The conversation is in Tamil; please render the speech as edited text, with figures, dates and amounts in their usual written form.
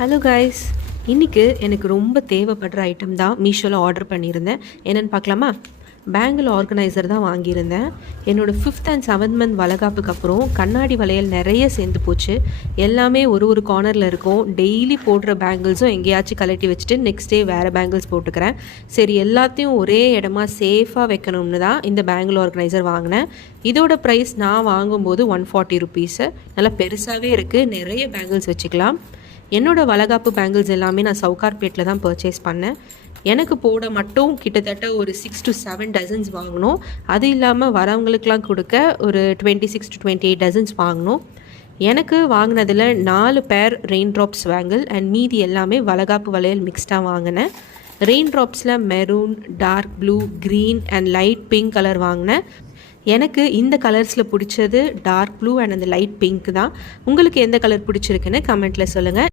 ஹலோ கைஸ், இன்றைக்கி எனக்கு ரொம்ப தேவைப்படுற ஐட்டம் தான் மீஷோவில் ஆர்டர் பண்ணியிருந்தேன். என்னென்னு பார்க்கலாமா? பேங்கிள் ஆர்கனைசர் தான் வாங்கியிருந்தேன். என்னோடய 5th and 7th மந்த் வளகாப்புக்கு அப்புறம் கண்ணாடி வளையல் நிறைய சேர்ந்து போச்சு. எல்லாமே ஒரு கார்னரில் இருக்கும். டெய்லி போடுற பேங்கிள்ஸும் எங்கேயாச்சும் கலட்டி வச்சுட்டு நெக்ஸ்ட் டே வேறு பேங்கிள்ஸ் போட்டுக்கிறேன். சரி, எல்லாத்தையும் ஒரே இடமா சேஃபாக வைக்கணும்னு தான் இந்த பேங்கிள் ஆர்கனைசர் வாங்கினேன். இதோட ப்ரைஸ் நான் வாங்கும்போது 140 ருபீஸு. நல்லா பெருசாகவே இருக்குது, நிறைய பேங்கிள்ஸ் வச்சுக்கலாம். என்னோடய வளகாப்பு பேங்கிள்ஸ் எல்லாமே நான் சவுகார்பேட்டில் தான் பர்ச்சேஸ் பண்ணேன். எனக்கு போட மட்டும் கிட்டத்தட்ட ஒரு 6 to 7 டசன்ஸ் வாங்கினோம். அது இல்லாமல் வரவங்களுக்கெலாம் கொடுக்க ஒரு 26 to 28 டசன்ஸ் வாங்கினோம். எனக்கு வாங்கினதில் 4 பேர் ரெயின் ட்ராப்ஸ் பேங்கிள் அண்ட் மீதி எல்லாமே வளகாப்பு வளையல் மிக்ஸ்டாக வாங்கினேன். ரெயின் ட்ராப்ஸில் maroon, dark blue, green and light pink colour வாங்கினேன். எனக்கு இந்த கலர்ஸில் பிடிச்சது டார்க் ப்ளூ அண்ட் அந்த லைட் பிங்க் தான். உங்களுக்கு எந்த கலர் பிடிச்சிருக்குன்னு கமெண்ட்டில் சொல்லுங்கள்.